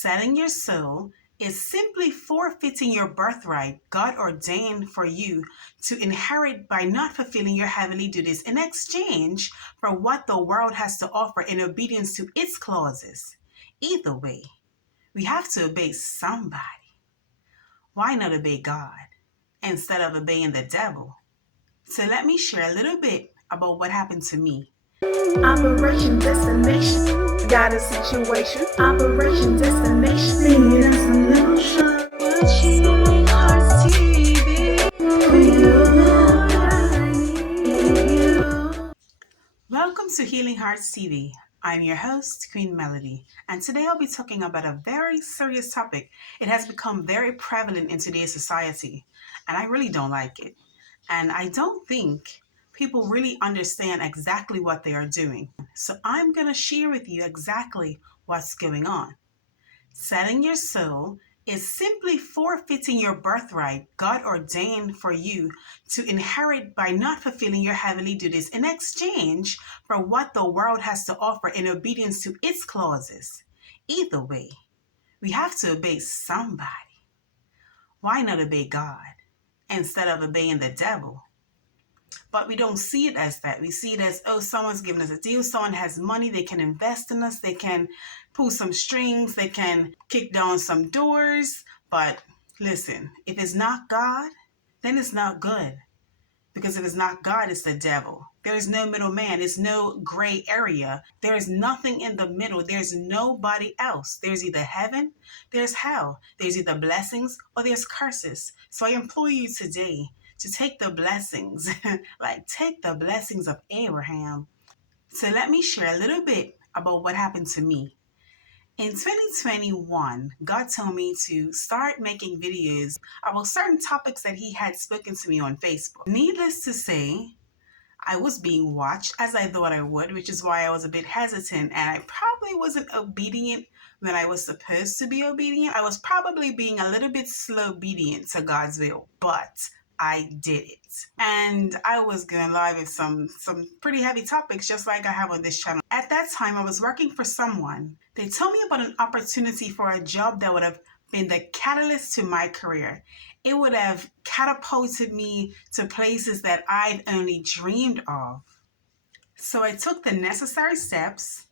Selling your soul is simply forfeiting your birthright God ordained for you to inherit by not fulfilling your heavenly duties in exchange for what the world has to offer in obedience to its clauses. Either way, we have to obey somebody. Why not obey God instead of obeying the devil? So let me share a little bit about what happened to me. Operation Destination. Got a situation. Operation Destination. Need a solution. Healing Hearts TV. Welcome to Healing Hearts TV. I'm your host, Queen Melody, and today I'll be talking about a very serious topic. It has become very prevalent in today's society, and I really don't like it. And I don't think people really understand exactly what they are doing. So I'm going to share with you exactly what's going on. Selling your soul is simply forfeiting your birthright God ordained for you to inherit by not fulfilling your heavenly duties in exchange for what the world has to offer in obedience to its clauses. Either way, we have to obey somebody. Why not obey God instead of obeying the devil? But we don't see it as that. We see it as, oh, someone's giving us a deal. Someone has money. They can invest in us. They can pull some strings. They can kick down some doors. But listen, if it's not God, then it's not good. Because if it's not God, it's the devil. There is no middleman. There's no gray area. There is nothing in the middle. There's nobody else. There's either heaven, there's hell. There's either blessings or there's curses. So I implore you today to take the blessings, like take the blessings of Abraham. So let me share a little bit about what happened to me. In 2021, God told me to start making videos about certain topics that He had spoken to me on Facebook. Needless to say, I was being watched as I thought I would, which is why I was a bit hesitant, and I probably wasn't obedient when I was supposed to be obedient. I was probably being a little bit slow obedient to God's will, but I did it. And I was going live with some pretty heavy topics, just like I have on this channel. At that time, I was working for someone. They told me about an opportunity for a job that would have been the catalyst to my career. It would have catapulted me to places that I'd only dreamed of. So I took the necessary steps.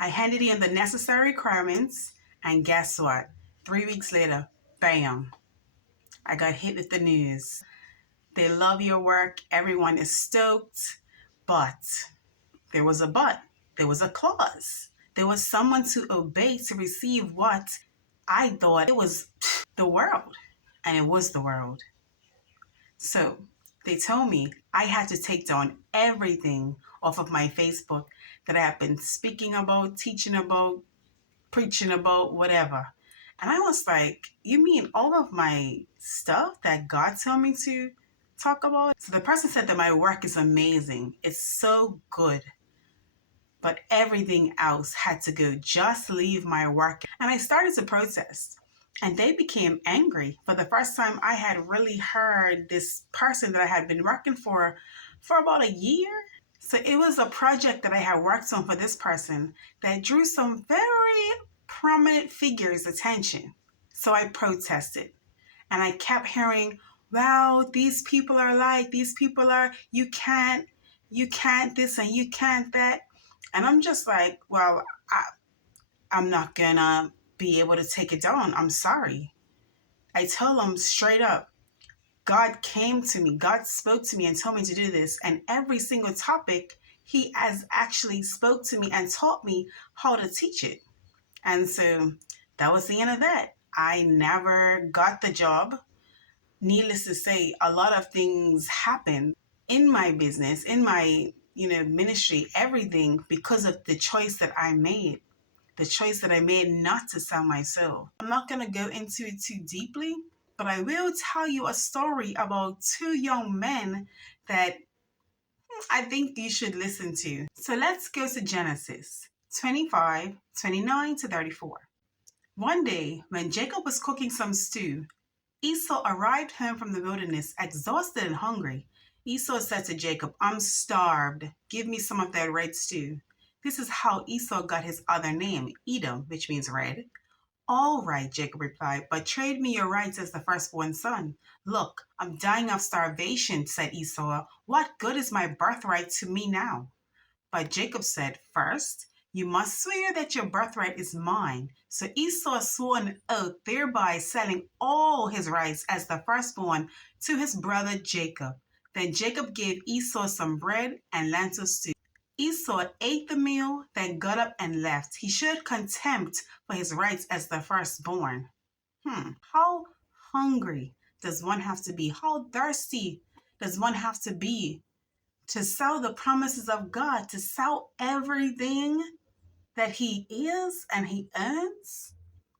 I handed in the necessary requirements. And guess what? 3 weeks later, bam, I got hit with the news. They love your work. Everyone is stoked. But there was a but. There was a clause. There was someone to obey to receive what I thought it was the world. And it was the world. So they told me I had to take down everything off of my Facebook that I have been speaking about, teaching about, preaching about, whatever. And I was like, you mean all of my stuff that God told me to talk about? So the person said that my work is amazing. It's so good. But everything else had to go. Just leave my work. And I started to protest. And they became angry. For the first time, I had really heard this person that I had been working for about a year. So it was a project that I had worked on for this person that drew some very prominent figures' attention. So I protested. And I kept hearing, well, these people are like, these people are, you can't this and you can't that. And I'm just like, well, I'm not gonna be able to take it down. I'm sorry. I tell them straight up, God came to me, God spoke to me and told me to do this. And every single topic, He has actually spoke to me and taught me how to teach it. And so that was the end of that. I never got the job. Needless to say, a lot of things happened in my business, in my ministry, everything because of the choice that I made. The choice that I made not to sell my soul. I'm not going to go into it too deeply, but I will tell you a story about two young men that I think you should listen to. So let's go to Genesis 25:29-34. One day, when Jacob was cooking some stew, Esau arrived home from the wilderness, exhausted and hungry. Esau said to Jacob, I'm starved. Give me some of that red stew. This is how Esau got his other name, Edom, which means red. All right, Jacob replied, but trade me your rights as the firstborn son. Look, I'm dying of starvation, said Esau. What good is my birthright to me now? But Jacob said, first, you must swear that your birthright is mine. So Esau swore an oath, thereby selling all his rights as the firstborn to his brother Jacob. Then Jacob gave Esau some bread and lentil stew. Esau ate the meal, then got up and left. He showed contempt for his rights as the firstborn. How hungry does one have to be? How thirsty does one have to be to sell the promises of God, to sell everything that he is and he owns?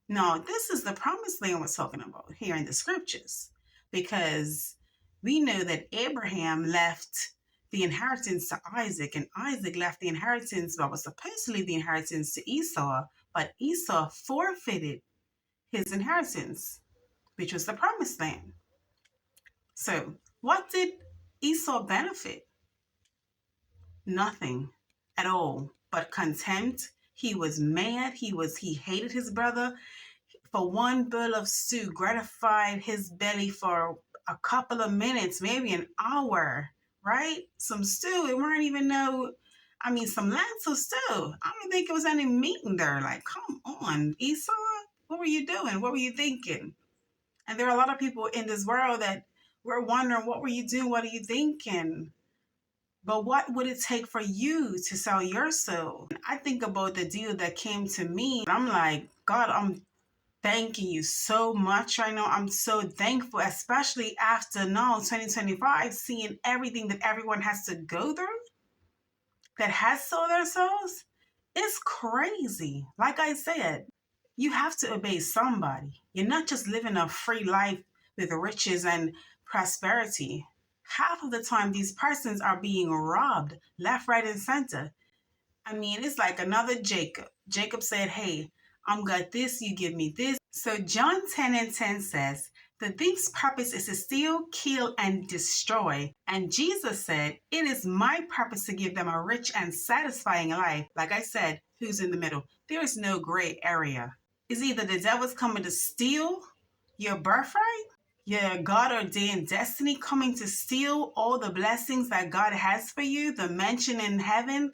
No, this is the promised land we're talking about here in the scriptures, because we know that Abraham left the inheritance to Isaac, and Isaac left the inheritance, what was supposed to leave the inheritance to Esau, but Esau forfeited his inheritance, which was the promised land. So what did Esau benefit? Nothing at all but contempt. He was mad. He hated his brother. For one bowl of stew gratified his belly for a couple of minutes, maybe an hour, right? Some stew. It weren't even some lentil stew. I don't think it was any meat in there. Like, come on, Esau, what were you doing? What were you thinking? And there are a lot of people in this world that we're wondering, what were you doing? What are you thinking? But what would it take for you to sell your soul? I think about the deal that came to me. I'm like, God, I'm thanking you so much right now. I'm so thankful, especially after now, 2025, seeing everything that everyone has to go through that has sold their souls. It's crazy. Like I said, you have to obey somebody. You're not just living a free life with riches and prosperity. Half of the time, these persons are being robbed left, right, and center. It's like another Jacob. Jacob said, hey, I'm got this, you give me this. So John 10:10 says, the thief's purpose is to steal, kill, and destroy. And Jesus said, it is my purpose to give them a rich and satisfying life. Like I said, who's in the middle? There is no gray area. It's either the devil's coming to steal your birthright, your God-ordained destiny, coming to steal all the blessings that God has for you, the mansion in heaven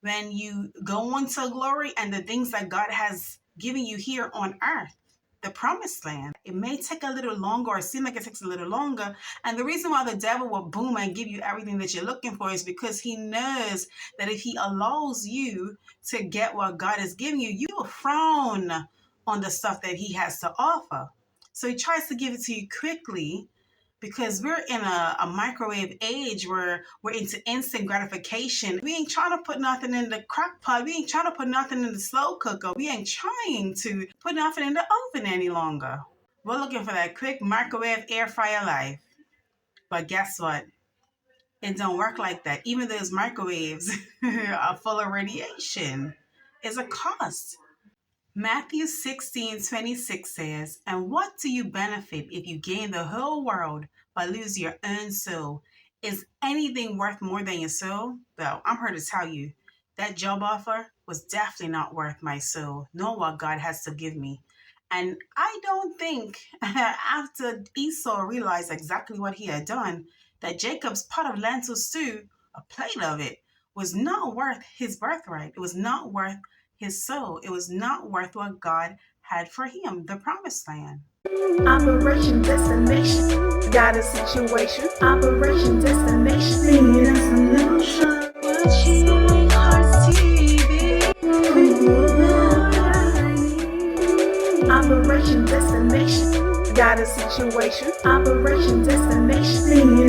when you go on to glory, and the things that God has given you here on earth, the promised land. It may take a little longer, or seem like it takes a little longer. And the reason why the devil will boom and give you everything that you're looking for is because he knows that if he allows you to get what God has given you, you will frown on the stuff that he has to offer. So he tries to give it to you quickly, because we're in a microwave age where we're into instant gratification. We ain't trying to put nothing in the crock pot. We ain't trying to put nothing in the slow cooker. We ain't trying to put nothing in the oven any longer. We're looking for that quick microwave air fryer life. But guess what? It don't work like that. Even those microwaves are full of radiation. It's a cost. Matthew 16:26 says, and what do you benefit if you gain the whole world but lose your own soul? Is anything worth more than your soul? Well, I'm here to tell you, that job offer was definitely not worth my soul, nor what God has to give me. And I don't think after Esau realized exactly what he had done, that Jacob's pot of lentil stew, a plate of it, was not worth his birthright. It was not worth his soul. It was not worth what God had for him, the promised land. Operation Destination. Got a situation. Operation Destination. Need us a little shot. Healing Hearts TV. Operation Destination. Got a situation. Operation Destination. Need